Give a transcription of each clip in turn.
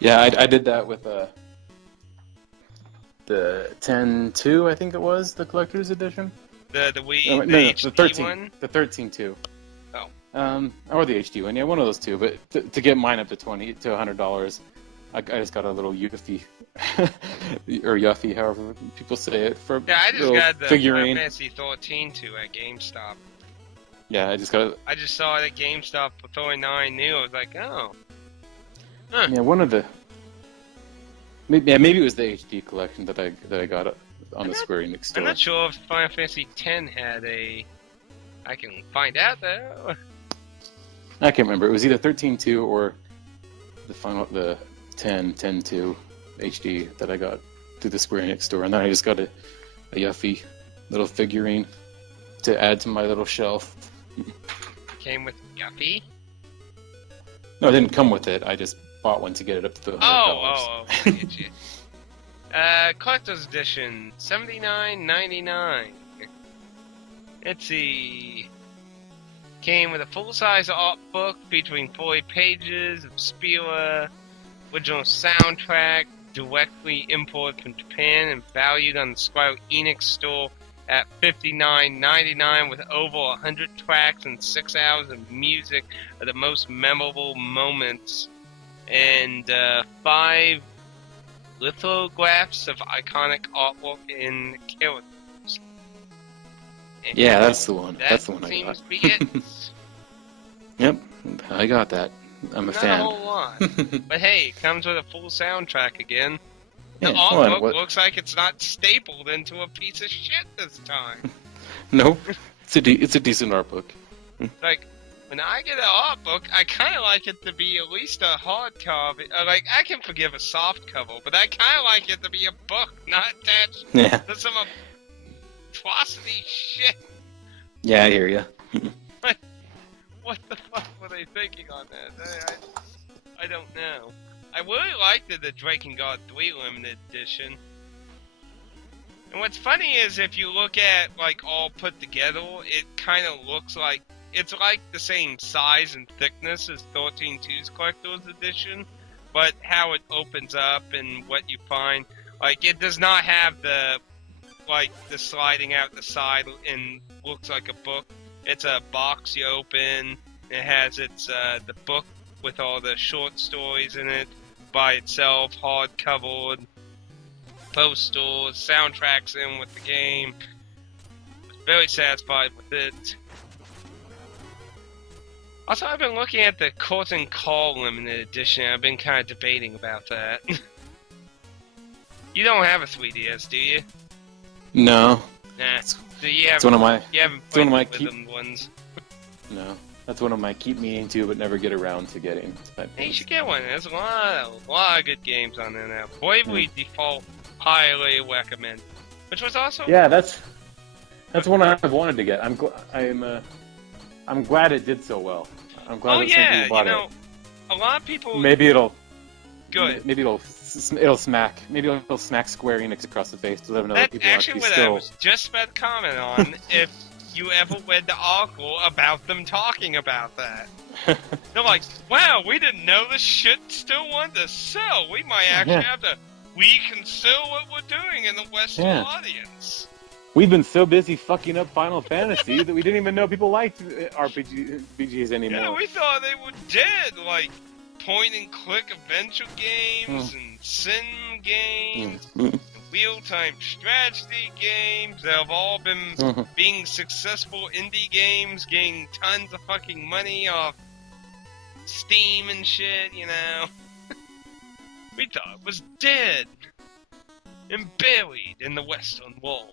Yeah, I did that with the 10-2, I think it was, the collector's edition. The No, Wii, the no, the HD 13, one. the 13-2. Oh, Or the HD one, yeah, one of those two. But to get mine up to $100, I just got a little Yuffie, or Yuffie, however people say it, for a yeah. I just little got the Final figurine. Fantasy 13 2 at GameStop. Yeah, I just got I just saw it at GameStop for 39 new. I was like, oh, huh. yeah, one of the maybe it was the HD collection that I got on the Square Enix I'm store. not sure if Final Fantasy 10 had a. I can find out though. I can't remember. It was either 13-2 or the 10-2 HD that I got through the Square Enix store, and then I just got a Yuffie little figurine to add to my little shelf. Came with Yuffie. No, it didn't come with it. I just bought one to get it up to $100. Oh, I get you. Collector's edition, $79.99. Let's see. Came with a full-size art book featuring 40 pages of Spieler, original soundtrack, directly imported from Japan and valued on the Square Enix store at $59.99 with over 100 tracks and 6 hours of music of the most memorable moments and 5 lithographs of iconic artwork in characters. And Yeah, that's the one. that That's the one I seems got. to be it. Yep, I got that. I'm a Not fan. a whole lot. But hey, it comes with a full soundtrack again. The Yeah, hold on, artbook what? looks like it's not stapled into a piece of shit this time. Nope, it's a decent art book. Like, when I get an art book, I kind of like it to be at least a hard copy. Like, I can forgive a soft cover, but I kind of like it to be a book, not attached Yeah, to some atrocity shit. yeah, I hear you. What the fuck were they thinking on that? I don't know. I really liked the Drake and God 3 limited edition. And what's funny is if you look at, like, all put together, it kind of looks like it's like the same size and thickness as 13-2's Collector's Edition, but how it opens up and what you find, like, it does not have the sliding out the side and looks like a book. It's a box you open. It has the book with all the short stories in it by itself, hardcover, posters, soundtracks in with the game. Was very satisfied with it. Also, I've been looking at the Court and Call limited edition. I've been kind of debating about that. You don't have a 3DS, do you? No, Nah. So it's one of my you haven't it's one played of the my rhythm ones. no. That's one of my keep meaning to but never get around to getting type Hey, you things. should get one. There's a lot of good games on there now. Bravely Default, highly recommend. Which was also Yeah, that's one I've wanted to get. I'm glad it did so well. I'm glad that some people bought it. a lot of people Maybe it'll good. Maybe it'll smack Square Enix across the face to let them know that That's people actually what I still. was just about to comment on. If you ever read the article about them talking about that, they're like, "Wow, we didn't know this shit still wanted to sell. We might actually have to reconsider what we're doing in the Western audience." We've been so busy fucking up Final Fantasy that we didn't even know people liked RPGs anymore. Yeah, we thought they were dead, like point-and-click adventure games and sim games, and real-time strategy games that have all been being successful indie games, getting tons of fucking money off Steam and shit, you know. We thought it was dead and buried in the Western world,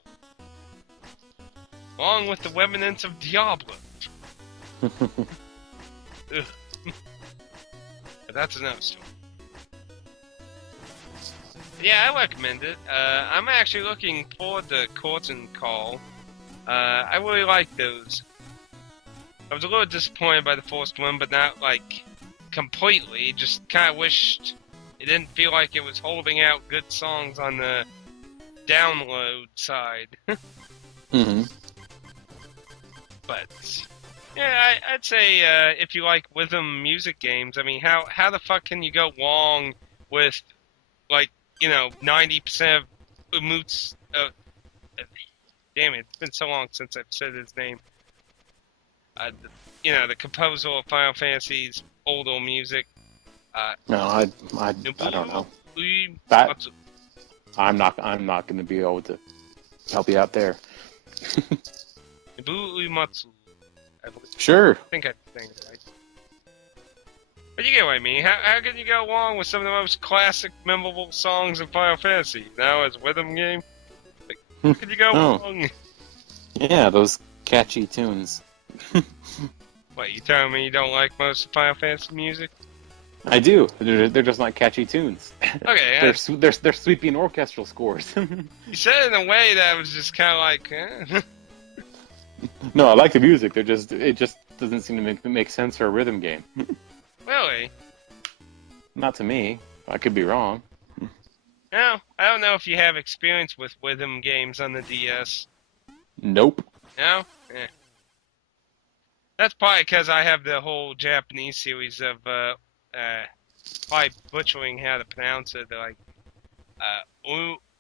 along with the remnants of Diablo. Ugh. But that's another story. Yeah, I recommend it. I'm actually looking forward to Court and Call. I really like those. I was a little disappointed by the first one, but not like completely. Just kind of wished it didn't feel like it was holding out good songs on the download side. But yeah, I'd say if you like rhythm music games, I mean, how the fuck can you go wrong with, like, 90% of Umut's, damn it, it's been so long since I've said his name. The composer of Final Fantasy's older music. No, I don't know. Nobuo That Uematsu. I'm not going to be able to help you out there. Nobuo Uematsu. Sure. I think I'm saying it right. But you get what I mean. How can you go wrong with some of the most classic, memorable songs in Final Fantasy? Now as a rhythm game? Like, how can you go wrong? Yeah, those catchy tunes. What, you telling me you don't like most of Final Fantasy music? I do. They're just not catchy tunes. Okay, they're sweeping orchestral scores. you said it in a way that was just kind of like, No, I like the music. It just doesn't seem to make sense for a rhythm game. Really? Not to me. I could be wrong. No, I don't know if you have experience with rhythm games on the DS. Nope. No? Eh. That's probably because I have the whole Japanese series of, probably butchering how to pronounce it. They're like,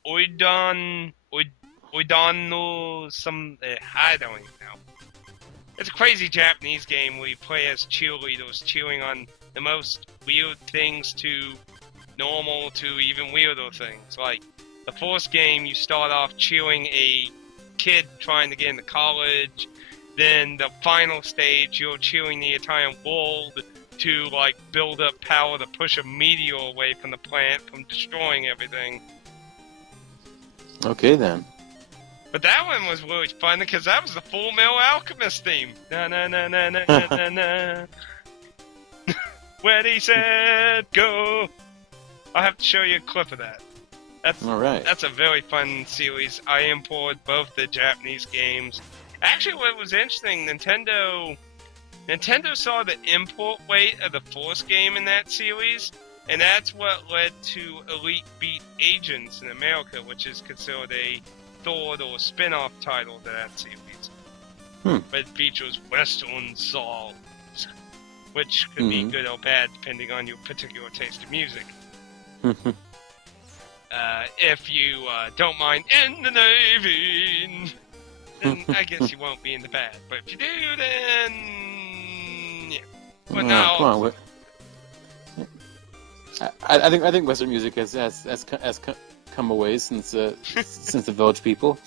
Oidan no some, I don't even know. It's a crazy Japanese game where you play as cheerleaders cheering on the most weird things to normal to even weirder things. Like, the first game, you start off cheering a kid trying to get into college. Then the final stage, you're cheering the entire world to, like, build up power to push a meteor away from the planet from destroying everything. Okay then. But that one was really fun because that was the Full Metal Alchemist theme. Na na na na na na na na. Ready, set, go. I'll have to show you a clip of that. All right. That's a very fun series. I imported both the Japanese games. Actually, what was interesting, Nintendo saw the import weight of the first game in that series, and that's what led to Elite Beat Agents in America, which is considered a third or spin-off title to that series. But it features Western songs, which could be good or bad depending on your particular taste of music. If you don't mind in the Navy, then I guess you won't be in the bad. But if you do, then yeah. But now, come on. I think Western music has come a ways since since the Village People.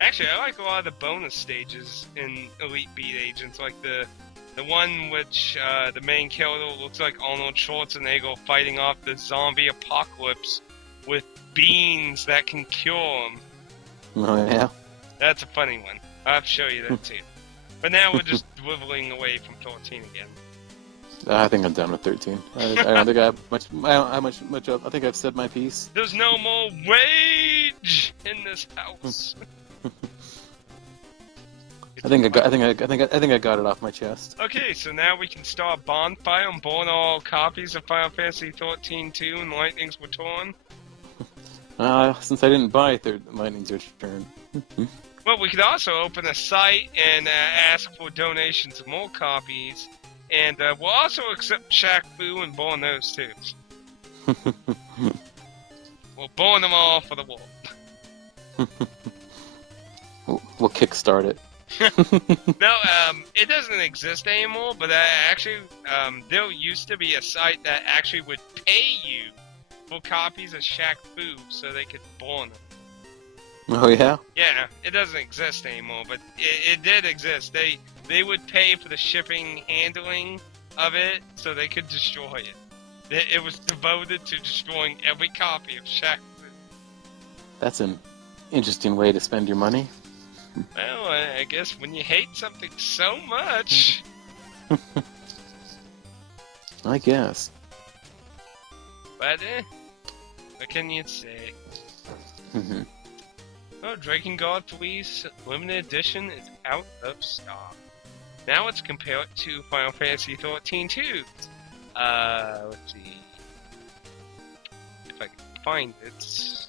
Actually, I like a lot of the bonus stages in Elite Beat Agents, like the one which the main character looks like Arnold Schwarzenegger fighting off the zombie apocalypse with beans that can cure him. Oh yeah. That's a funny one. I'll have to show you that too. But now we're just dwibbling away from 14 again. I think I'm done with 13. I don't think I have much. I don't have much up. I think I've said my piece. There's no more rage in this house. I think I got it off my chest. Okay, so now we can start Bonfire and burn all copies of Final Fantasy 13-2 and Lightning's Return. Since I didn't buy Lightning's Return. Well, we could also open a site and ask for donations of more copies, and we'll also accept Shaq Fu and burn those too. We'll burn them all for the world. We'll kickstart it. No, it doesn't exist anymore, but actually, there used to be a site that actually would pay you for copies of Shaq Fu so they could burn them. Oh yeah? Yeah, it doesn't exist anymore, but it did exist. They would pay for the shipping, handling of it, so they could destroy it. It was devoted to destroying every copy of Shaq Fu. That's an interesting way to spend your money. Well, I guess when you hate something so much... I guess. But, what can you say? Oh, Drakengard 3's limited edition is out of stock. Now let's compare it to Final Fantasy 13-2. Let's see. If I can find it.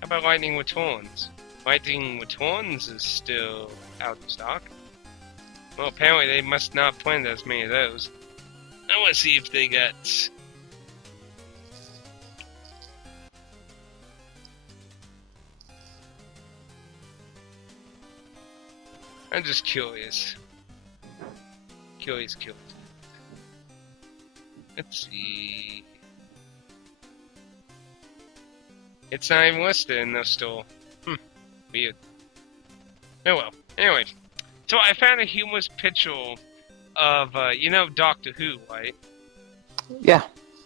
How about Lightning Returns? Lightning Returns is still out of stock. Well, apparently they must not plan as many of those. I want to see if they got... I'm just curious. Curious. Let's see... It's not even listed in the store. Weird. Oh well. Anyway, so I found a humorous picture of, you know Doctor Who, right? Yeah.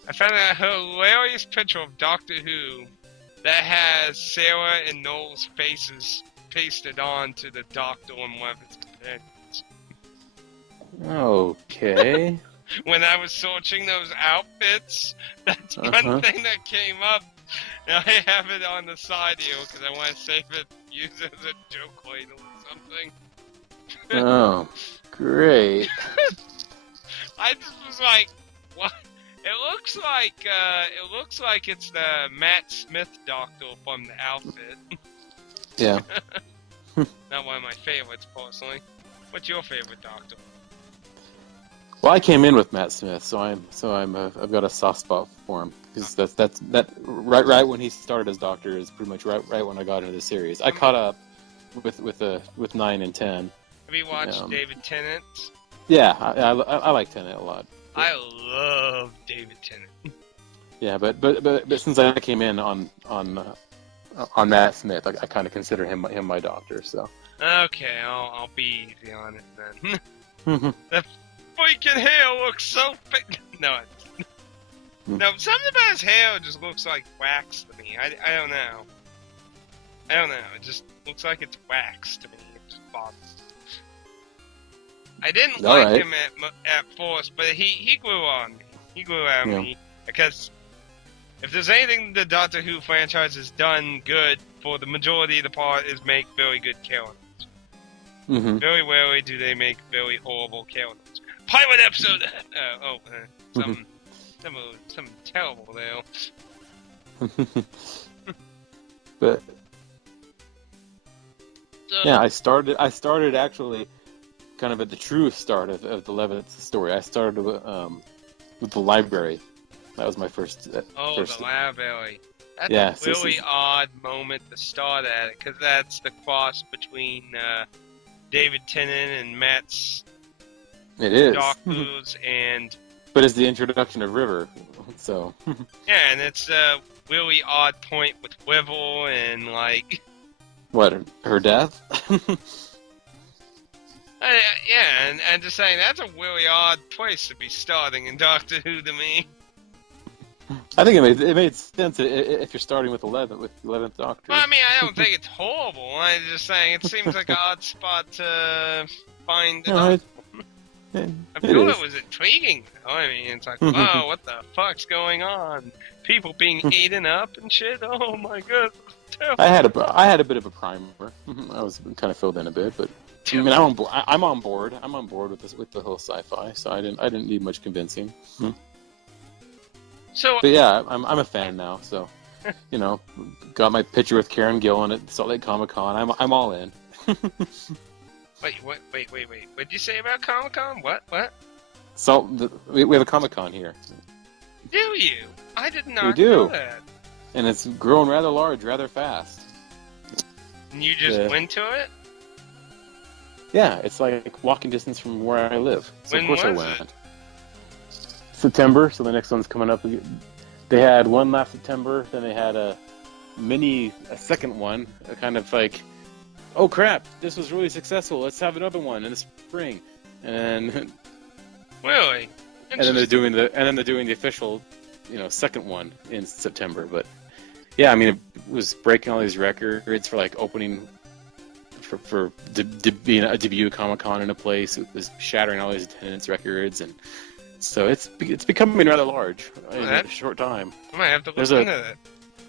I found a hilarious picture of Doctor Who that has Sarah and Noel's faces pasted onto the Doctor and one of his companions. Okay. When I was searching those outfits, that's one thing that came up. And I have it on the side here because I want to save it, use it as a joke later or something. Oh, great. I just was like, what? It looks like it's the Matt Smith Doctor from the outfit. Yeah. Not one of my favorites, personally. What's your favorite Doctor? Well, I came in with Matt Smith, so I've got a soft spot for him because that's right when he started as Doctor is pretty much right when I got into the series. I caught up with 9 and 10. Have you watched David Tennant? Yeah, I like Tennant a lot. I love David Tennant. Yeah, but since I came in on Matt Smith, I kind of consider him my Doctor. So okay, I'll be easy on it then. The freaking hair looks so fake. No, something about his hair just looks like wax to me. I don't know. It just looks like it's wax to me. It just bothers me. I didn't like him at first, but he grew on me. He grew on me because if there's anything the Doctor Who franchise has done good for the majority of the part is make very good characters. Very rarely do they make very horrible characters. Pilot episode. Something terrible there. But yeah, I started actually kind of at the true start of the 11th story. I started with the library. That was my first. The library. That's a really odd moment to start at it, because that's the cross between David Tennant and Matt's Doctors and... But it's the introduction of River, so... Yeah, and it's a really odd point with River and, like... What, her death? Yeah, and just saying, that's a really odd place to be starting in Doctor Who to me. I think it made sense if you're starting with 11th Doctor. Well, I mean, I don't think it's horrible. I'm just saying it seems like an odd spot to find it out. I feel it was intriguing. I mean, it's like, wow, what the fuck's going on? People being eaten up and shit. Oh my god. I had a bit of a primer. I was kind of filled in a bit, but I mean, I'm on board. I'm on board with the whole sci-fi. So I didn't need much convincing. So, but yeah, I'm a fan now. So, got my picture with Karen Gillan at Salt Lake Comic-Con. I'm all in. Wait. What'd you say about Comic-Con? What? We have a Comic-Con here. Do you? I did not know that. And it's growing rather large, rather fast. And you just went to it? Yeah, it's like walking distance from where I live. So when of course was I went. It? September, so the next one's coming up. They had one last September, then they had a second one, kind of like, oh crap, this was really successful, let's have another one in the spring. And really? And then they're doing the official, second one in September. But yeah, I mean, it was breaking all these records for like opening for being a debut Comic-Con in a place. It was shattering all these attendance records, and so it's becoming rather large in a short time. I might have to look into that.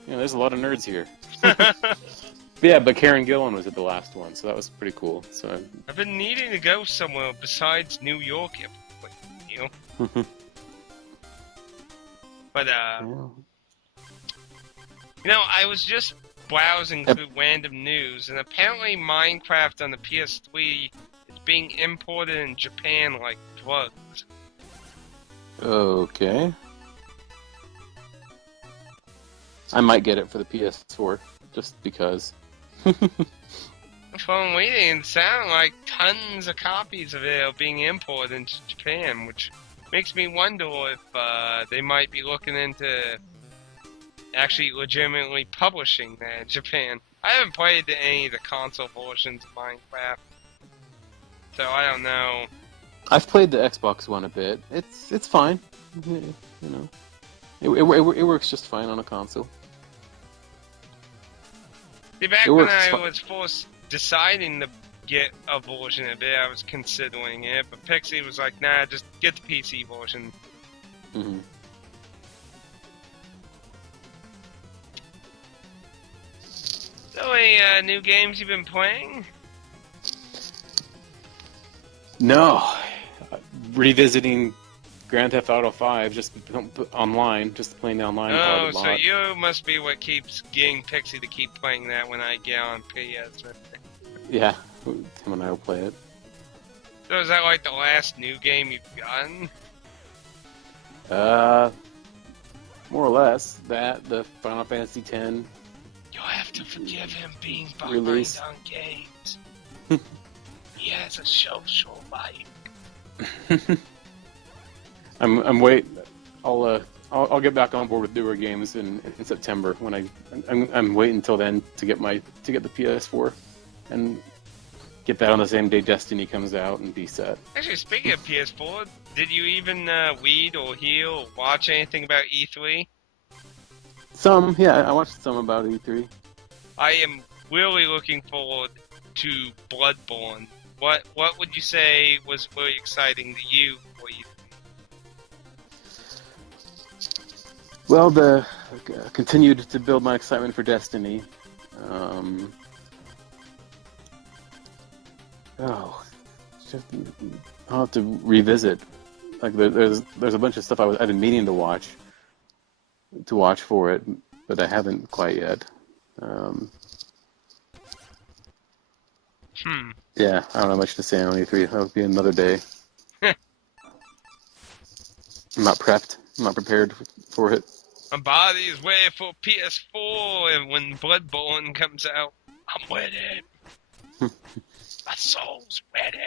There's a lot of nerds here. But Karen Gillan was at the last one, so that was pretty cool. So I've been needing to go somewhere besides New York, But I was just browsing through random news, and apparently Minecraft on the PS3 is being imported in Japan like drugs. Okay. I might get it for the PS4, just because. From reading, it sounded like tons of copies of it are being imported into Japan, which makes me wonder if they might be looking into actually legitimately publishing that in Japan. I haven't played any of the console versions of Minecraft, so I don't know. I've played the Xbox one a bit. It's fine. You know, it works just fine on a console. See, back It when works I fi- was first deciding to get a version of it, I was considering it, but Pixie was like, nah, just get the PC version. Mm-hmm. So, any new games you've been playing? No, revisiting Grand Theft Auto 5 just online, just playing the online part a Oh, so lot. you must be what keeps getting Pixie to keep playing that when I get on PS. Yeah, him and I will play it. So is that like the last new game you've gotten? More or less that the Final Fantasy X You'll have to forgive him being behind release. on games. He has a social life. I'm wait. I'll get back on board with newer games in September when I'm waiting until then to get the PS4 and get that on the same day Destiny comes out and be set. Actually, speaking of PS4, did you even read or hear or watch anything about E3? Some, yeah, I watched some about E3. I am really looking forward to Bloodborne. What would you say was really exciting to you for E3? Well, continued to build my excitement for Destiny. I'll have to revisit. Like there's a bunch of stuff I've been meaning to watch for it, but I haven't quite yet. Yeah, I don't have much to say on E3. That'll be another day. I'm not prepped. I'm not prepared for it. My body is ready for PS4, and when Bloodborne comes out, I'm ready. My soul's ready.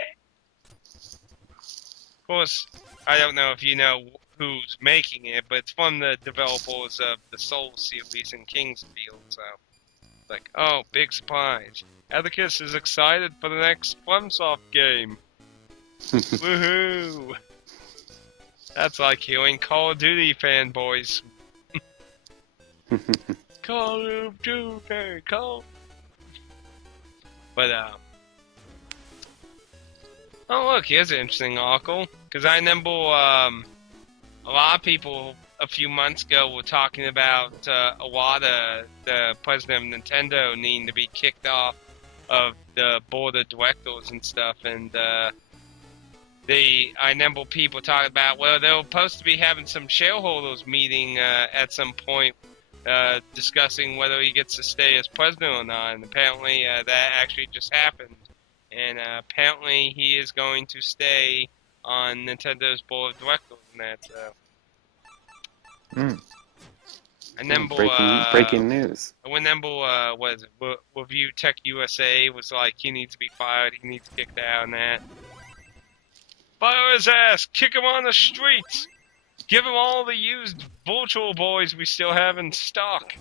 Of course, I don't know if you know who's making it, but it's from the developers of the Soul series in Kingsfield, so like, oh, big surprise. Atticus is excited for the next FromSoft game. Woohoo! That's like hearing Call of Duty fanboys. Call of Duty, Call. But, oh look, here's an interesting article. Because I remember, a lot of people a few months ago were talking about, Iwata, the president of Nintendo, needing to be kicked off of the board of directors and stuff, and, I remember people talking about, well, they were supposed to be having some shareholders meeting, at some point, discussing whether he gets to stay as president or not, and apparently, that actually just happened. And apparently he is going to stay on Nintendo's board of directors and that, so. I remember, breaking news. I remember, what is it, Review Tech USA was like, he needs to be fired, he needs kicked out and that. Fire his ass, kick him on the streets, give him all the used Virtual Boys we still have in stock.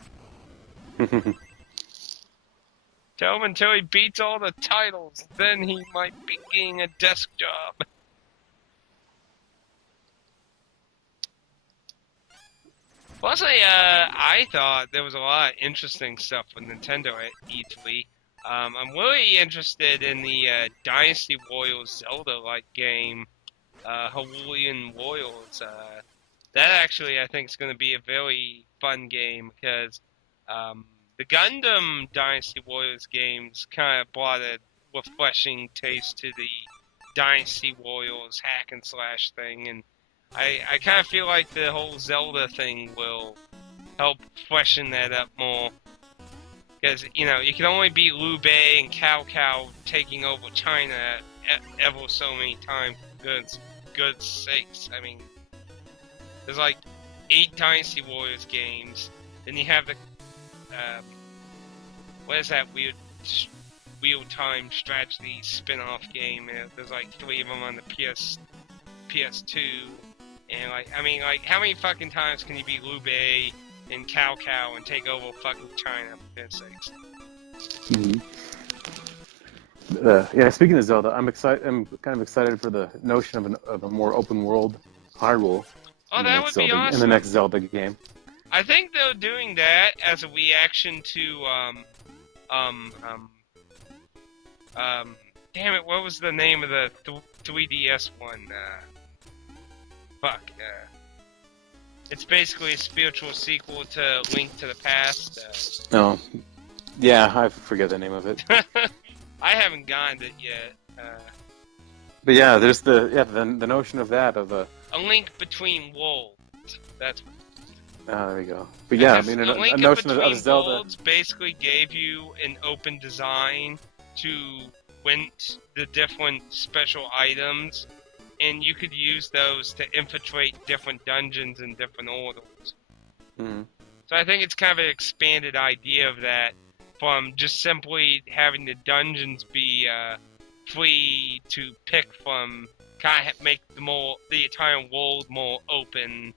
Tell him until he beats all the titles, then he might be getting a desk job. Plus, I thought there was a lot of interesting stuff with Nintendo at E3. I'm really interested in the Dynasty Warriors Zelda-like game, Hyrulean Warriors. That actually, I think, is going to be a very fun game because the Gundam Dynasty Warriors games kind of brought a refreshing taste to the Dynasty Warriors hack and slash thing, and I kind of feel like the whole Zelda thing will help freshen that up more. Because, you know, you can only beat Liu Bei and Cao Cao taking over China ever so many times. Good sakes. I mean, there's like 8 Dynasty Warriors games. Then you have the what is that weird real-time strategy spin-off game? There's like 3 of them on the PS2. And like, I mean, like, how many fucking times can you be Liu Bei and Cao Cao and take over fucking China, for goodness sakes? Yeah, speaking of Zelda, I'm kind of excited for the notion of a more open world Hyrule. Oh, that would be awesome. In the next Zelda game. I think they're doing that as a reaction to damn it, what was the name of the 3DS one? It's basically a spiritual sequel to Link to the Past. Oh, yeah, I forget the name of it. I haven't gotten it yet. But yeah, there's the notion of that a Link Between Worlds. That's. There we go. But yeah, I mean, a notion of Zelda. Worlds basically gave you an open design to wint the different special items, and you could use those to infiltrate different dungeons in different orders. Mm-hmm. So I think it's kind of an expanded idea of that, from just simply having the dungeons be free to pick from, kind of make the entire world more open.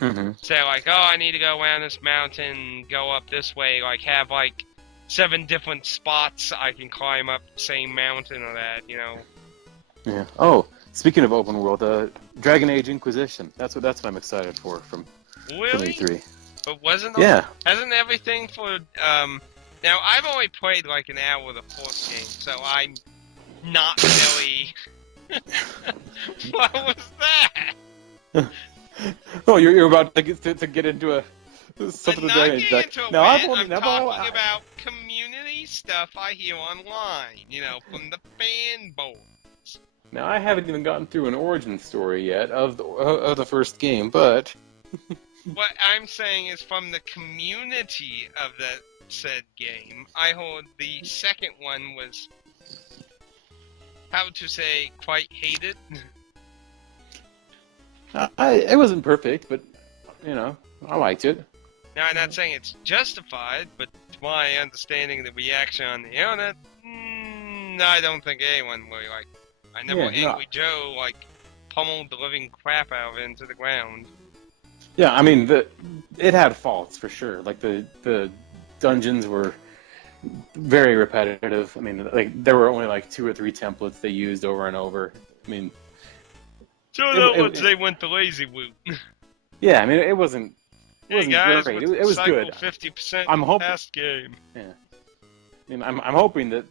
Mm-hmm. Say like, oh, I need to go around this mountain, go up this way, like have like 7 different spots I can climb up the same mountain or that, you know. Yeah. Oh, speaking of open world, Dragon Age Inquisition. That's what I'm excited for from E3. But hasn't everything for now I've only played like an hour of the 4th game, so I'm not really What was that? Oh, you're about to get into something I'm not getting into a rant. I'm talking about community stuff I hear online, you know, from the fanboys. Now, I haven't even gotten through an origin story yet of the first game, but what I'm saying is from the community of that said game, I heard the second one was, how to say, quite hated. It wasn't perfect, but, you know, I liked it. Now, I'm not saying it's justified, but to my understanding of the reaction on the internet, I don't think anyone really liked it. I never Angry Joe, like, pummeled the living crap out of it into the ground. Yeah, I mean, it had faults, for sure. Like, the dungeons were very repetitive. I mean, like, there were only, like, 2 or 3 templates they used over and over. I mean... So they went the lazy route. Yeah, I mean, it wasn't... It wasn't guys, great. It was good. 50% past game. Yeah. I mean, I'm hoping that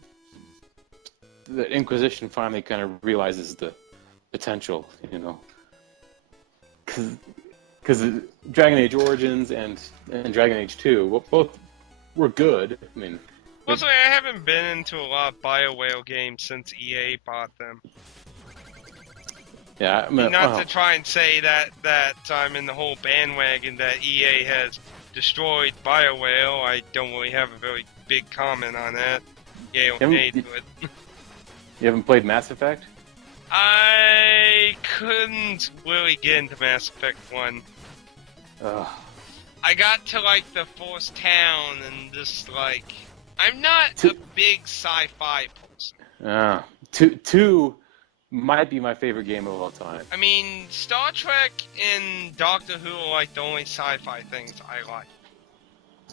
Inquisition finally kind of realizes the potential, you know. Because Dragon Age Origins and Dragon Age 2, both were good. I mean... Also, I haven't been into a lot of BioWare games since EA bought them. Yeah, I mean, not to try and say that I'm in the whole bandwagon that EA has destroyed BioWare. I don't really have a very big comment on that. EA made it. You haven't played Mass Effect? I couldn't really get into Mass Effect 1. I got to like the first town and just like... I'm not a big sci-fi person. 2 might be my favorite game of all time. I mean, Star Trek and Doctor Who are like the only sci-fi things I like.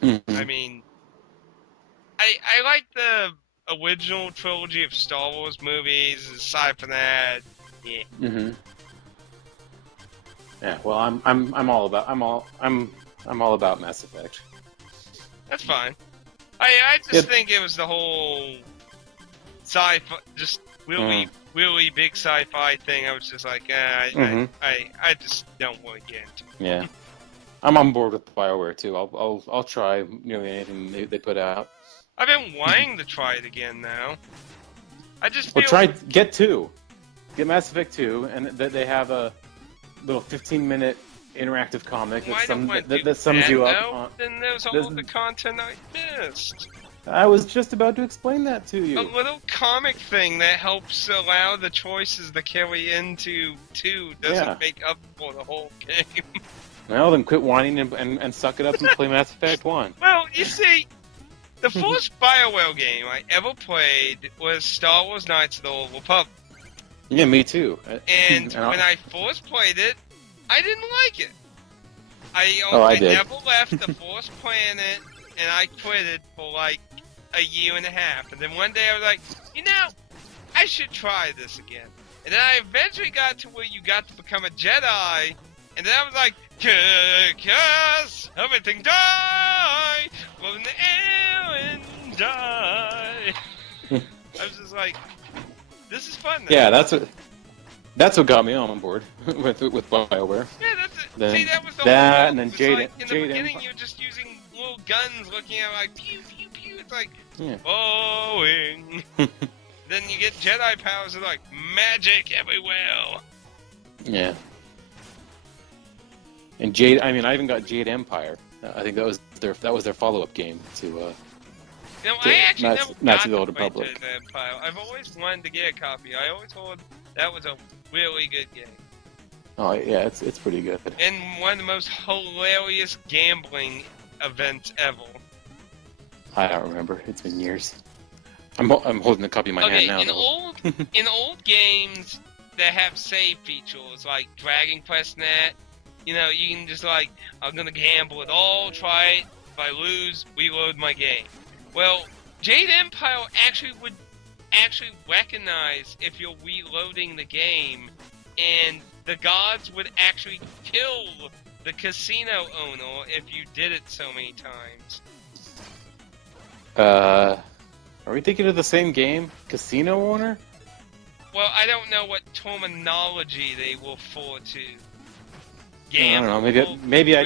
Mm-hmm. I mean, I like the original trilogy of Star Wars movies. Aside from that, yeah. Mm-hmm. Yeah. Well, I'm all about Mass Effect. That's fine. I just think it was the whole sci-fi, just really big sci-fi thing. I was just like, I just don't really get into it. Yeah, I'm on board with BioWare too. I'll try nearly anything they put out. I've been wanting to try it again now. I just feel... Get Mass Effect 2, and they have a little 15-minute interactive comic that sums you up. Then there's all the content I missed. I was just about to explain that to A you. little comic thing that helps allow the choices to carry into 2 Yeah. doesn't make up for the whole game. Well, then quit whining and suck it up and play Mass Effect 1. Well, you see, the first BioWare game I ever played was Star Wars Knights of the Old Republic. Yeah, me too. And when I first played it, I didn't like it. I did. never left the first planet, and I quitted for like a year and a half. And then one day I was like, you know, I should try this again. And then I eventually got to where you got to become a Jedi, and then I was like, yes, everything die, go in the air and die. I was just like, this is fun. Yeah, that's what got me on board with BioWare. Yeah, that's it. Then See, that was the that, whole and then It's Jade, like, in the Jade beginning, Empire. you're just using little guns, looking at like pew pew pew. It's like Yeah. blowing. Then you get Jedi powers, and like magic everywhere. Yeah. And Jade, I mean, I even got Jade Empire. I think that was their follow-up game to. You know, I actually Knights never of got the Old to play Republic. Jedi Empire. I've always wanted to get a copy. I always thought that was a really good game. Oh yeah, it's pretty good. And one of the most hilarious gambling events ever. I don't remember. It's been years. I'm holding a copy in my hand now. in though. old games that have save features like Dragon Quest Net, you know, you can just like, I'm gonna gamble it all, try it. If I lose, reload my game. Well, Jade Empire would recognize if you're reloading the game, and the gods would actually kill the casino owner if you did it so many times. Are we thinking of the same game? Casino owner? Well, I don't know what terminology they will refer to. I don't know. Maybe I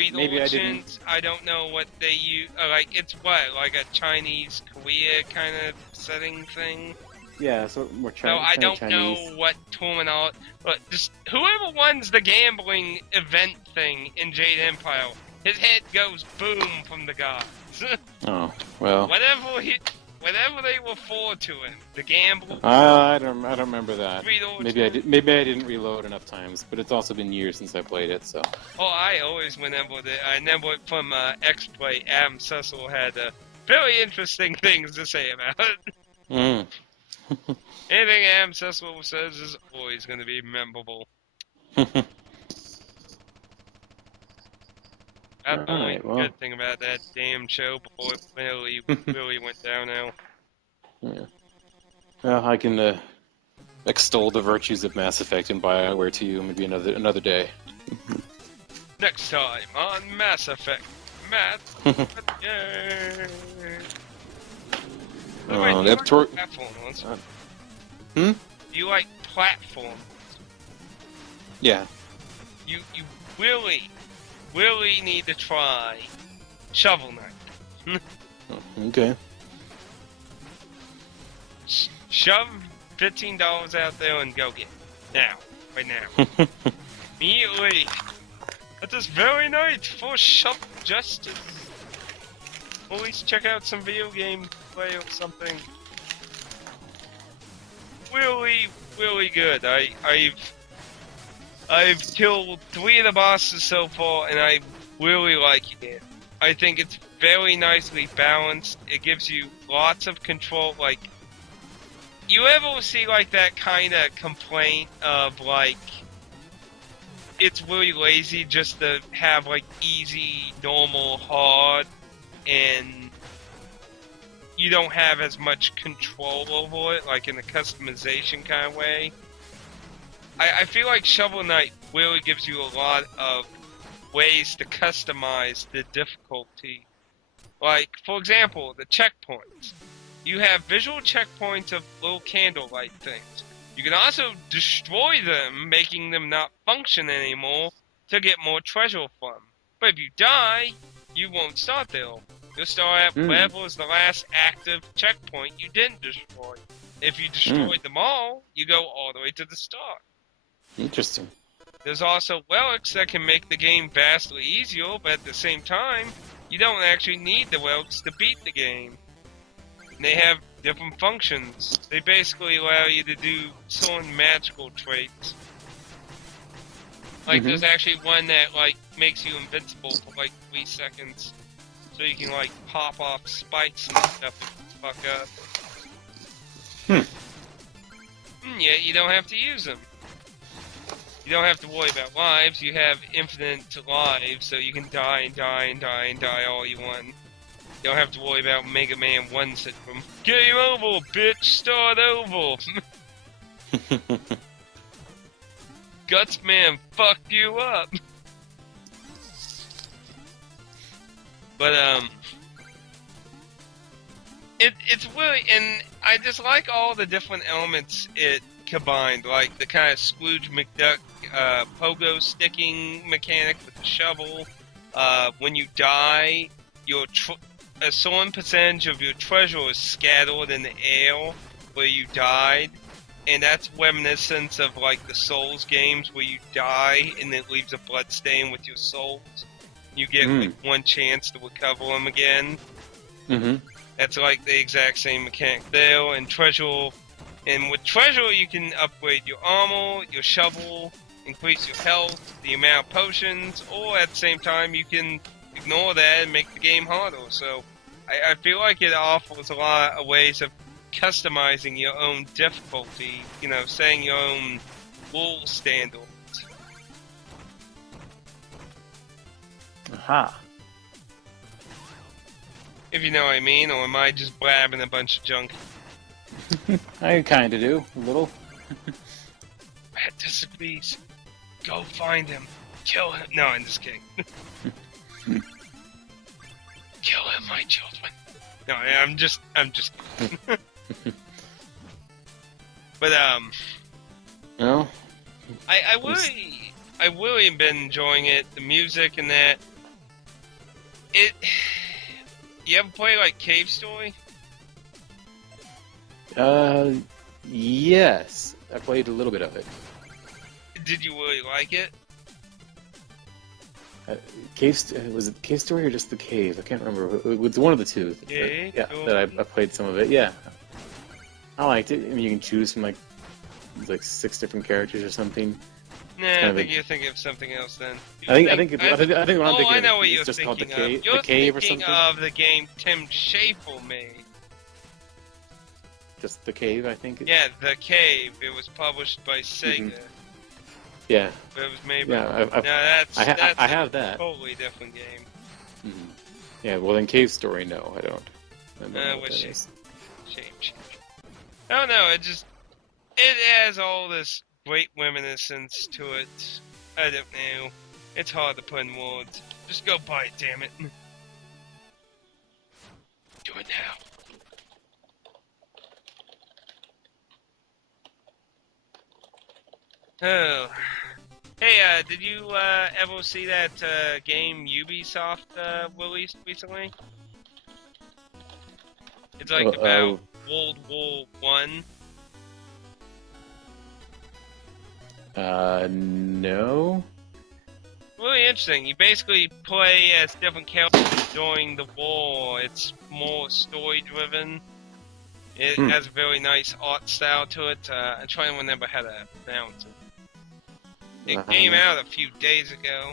didn't. I don't know what they use. Like, it's what? Like a Chinese Korea kind of setting thing? Yeah, so we're So trying. I don't Chinese. know what terminology. But just whoever wins the gambling event thing in Jade Empire, his head goes boom from the gods. Oh well. whatever they refer to him, the gambler. I don't remember that. Reload. Maybe I didn't reload enough times, but it's also been years since I played it. So. Oh, I always remember that. I remember it from X-Play. Adam Cecil had very interesting things to say about it. Mm. Anything Adam Cecil says is always going to be memorable. That's the only good thing about that damn show before it really went downhill. Yeah. Well, I can extol the virtues of Mass Effect and BioWare to you maybe another day. Next time on Mass Effect. Yay! Oh, Do you that tor- like platforms? Hmm? Do you like platforms? Yeah. You really need to try Shovel Knight. Oh, okay. Shove $15 out there and go get it. Now. Right now. Immediately. At this very night for Shovel Justice. Or at least check out some video game play or something. Really good. I've killed 3 of the bosses so far, and I really like it. I think it's very nicely balanced. It gives you lots of control. Like, you ever see like that kind of complaint of like, it's really lazy just to have like easy, normal, hard, and you don't have as much control over it, like in a customization kind of way. I feel like Shovel Knight really gives you a lot of ways to customize the difficulty. Like, for example, the checkpoints. You have visual checkpoints of little candlelight things. You can also destroy them, making them not function anymore, to get more treasure from. But if you die, you won't start there. You'll start at whatever is the last active checkpoint you didn't destroy. If you destroyed them all, you go all the way to the start. Interesting. There's also relics that can make the game vastly easier, but at the same time, you don't actually need the relics to beat the game. They have different functions. They basically allow you to do certain magical traits. Like, there's actually one that, like, makes you invincible for, like, 3 seconds. So you can, like, pop off spikes and stuff and fuck up. Yeah, you don't have to use them. You don't have to worry about lives. You have infinite lives, so you can die and die and die and die all you want. You don't have to worry about Mega Man 1 syndrome. Game over, bitch! Start over! Guts Man fucked you up! But, it's really, and I just like all the different elements it combined, like the kind of Scrooge McDuck, pogo sticking mechanic with the shovel. When you die, a certain percentage of your treasure is scattered in the air where you died, and that's reminiscent of like the Souls games where you die and it leaves a blood stain with your souls. You get like one chance to recover them again. That's like the exact same mechanic there, and treasure. And with treasure, you can upgrade your armor, your shovel, increase your health, the amount of potions, or at the same time, you can ignore that and make the game harder. So, I feel like it offers a lot of ways of customizing your own difficulty, you know, setting your own rule standards. Aha. If you know what I mean, or am I just blabbing a bunch of junk? I kind of do, a little. Matt disagrees. Go find him. Kill him. No, I'm just kidding. Kill him, my children. No, I'm just kidding. But, No? I really have been enjoying it. The music and that. You ever play, like, Cave Story? Yes. I played a little bit of it. Did you really like it? Was it Cave Story or just the Cave? I can't remember. It was one of the two. That I played some of it. Yeah, I liked it. I mean, you can choose from like 6 different characters or something. Nah, I think you're thinking of something else then. I think what I'm thinking I know of what is you're just called the thinking Cave, of. You're the Cave or thinking something. of the game Tim Schafer made. Just the Cave, I think. Yeah, the Cave. It was published by Sega. Yeah. But it was made by... Yeah, that's I have that. Totally different game. Yeah, well then Cave Story, no, I don't. I don't know what that shame. is. Shame. I don't know, it has all this great reminiscence to it. I don't know. It's hard to put in words. Just go buy it, damn it. Do it now. Oh. Hey, did you ever see that game Ubisoft released recently? It's like about World War One. No. Really interesting. You basically play as different characters during the war. It's more story-driven. It has a very nice art style to it. I'm trying to remember how to pronounce it. It came out a few days ago.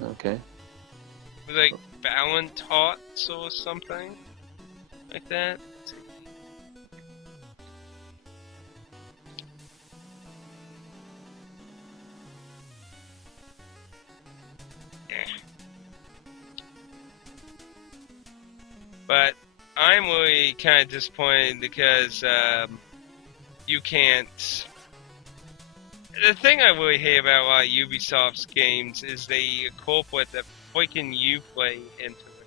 Okay. It was like Valiant Hearts or something like that. But I'm really kind of disappointed because you can't. The thing I really hate about a lot of Ubisoft's games is they incorporate the freaking Uplay into it.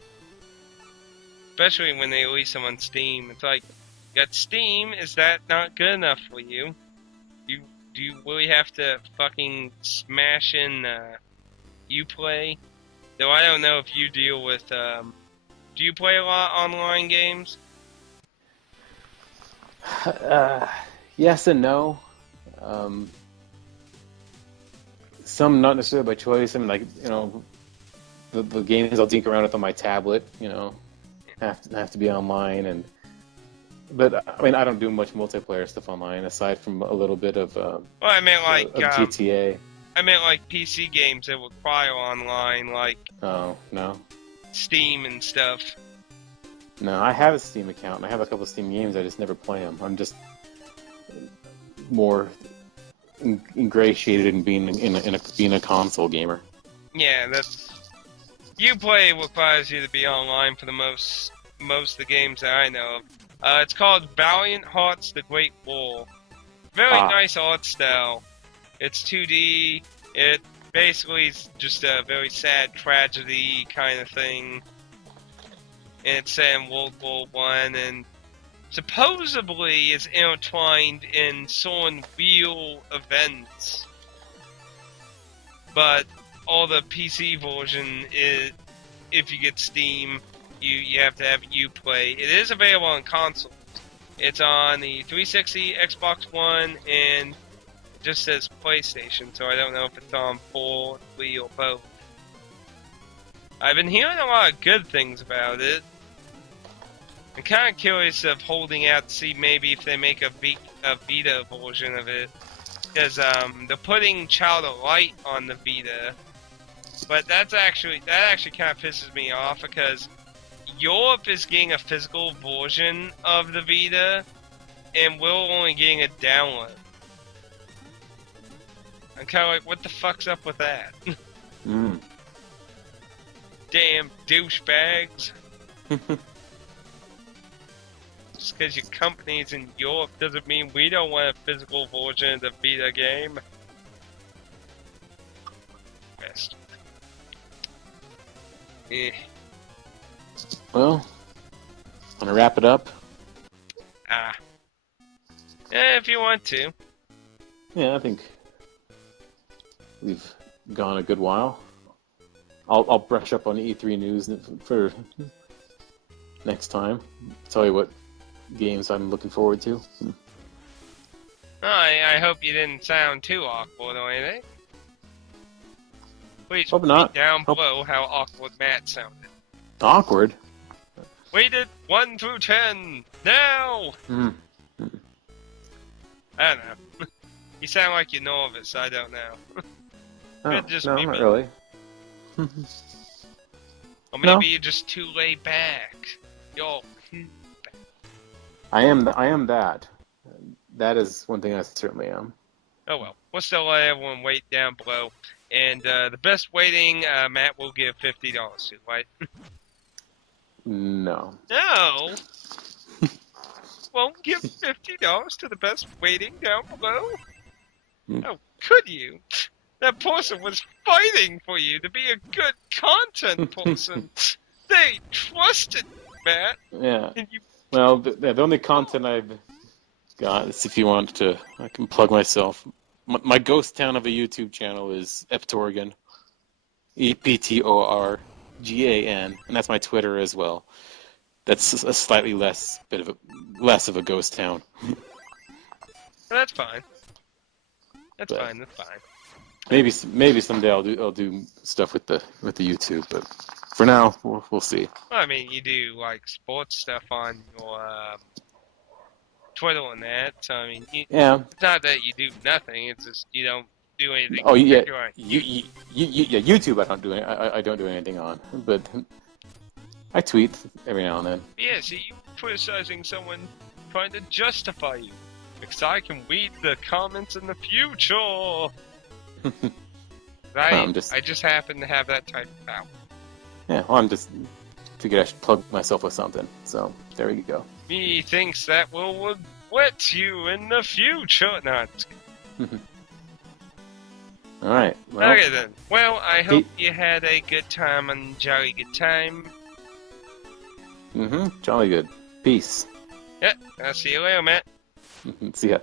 Especially when they release them on Steam. It's like, you got Steam, is that not good enough for you? Do you really have to fucking smash in Uplay? Though I don't know if you deal with... do you play a lot of online games? Yes and no. Some not necessarily by choice. I mean, like, you know, the games I'll dink around with on my tablet, you know, have to be online, and But I mean, I don't do much multiplayer stuff online aside from a little bit of Well, I meant like GTA. I meant like PC games that require online, like Oh no, Steam and stuff. no, I have a Steam account and I have a couple of Steam games. I just never play them. I'm just more ingratiated in being a console gamer. Yeah, that's Uplay requires you to be online for the most of the games that I know of. It's called Valiant Hearts: The Great War. Very nice art style. It's 2D. It basically is just a very sad tragedy kind of thing. And it's set in World War One, and supposedly is intertwined in some real events. But all the PC version is, if you get Steam, you have to have Uplay. It is available on consoles. It's on the 360, Xbox One, and just says PlayStation, so I don't know if it's on 4, 3, or both. I've been hearing a lot of good things about it. I'm kind of curious of holding out to see maybe if they make a Vita version of it. Because they're putting Child of Light on the Vita. But that actually kind of pisses me off because Europe is getting a physical version of the Vita, and we're only getting a download. I'm kind of like, what the fuck's up with that? Damn douchebags. Just because your company's in Europe doesn't mean we don't want a physical version of the Vita game. Best. Well, want to wrap it up? Yeah, if you want to. Yeah, I think we've gone a good while. I'll brush up on E3 news for next time. Tell you what games I'm looking forward to. I hope you didn't sound too awkward or anything. Please Hope not. down below how awkward Matt sounded. Awkward? Weighted 1 through 10, now! I don't know. You sound like you're nervous, I don't know. Oh, just no, be not me. really. Or maybe you're just too laid back. Yo. I am that. That is one thing I certainly am. Oh well. We'll still let everyone wait down below. And the best waiting, Matt will give $50 to, right? No. No! Won't give $50 to the best waiting down below? How could you? That person was fighting for you to be a good content person. They trusted you, Matt. Yeah. And you... Well, the only content I've got is if you want to, I can plug myself. My ghost town of a YouTube channel is Eptorgan. EPTORGAN. And that's my Twitter as well. That's a slightly less of a ghost town. That's fine. That's fine. Maybe someday I'll do stuff with the YouTube, but for now we'll see. Well, I mean, you do like sports stuff on your Twitter and that. So I mean, Yeah. It's not that you do nothing. It's just you don't do anything. Oh yeah. Right. YouTube I don't do anything on, but I tweet every now and then. Yeah. See, you criticizing someone trying to justify you. Because I can read the comments in the future. I just happen to have that type of power. Yeah, well, I'm just figured I should plug myself with something. So there we go. Me thinks that will regret you in the future. No, I'm just kidding. All right. Well, okay then. Well, I hope you had a good time and jolly good time. Jolly good. Peace. Yeah, I'll see you later, Matt. See ya.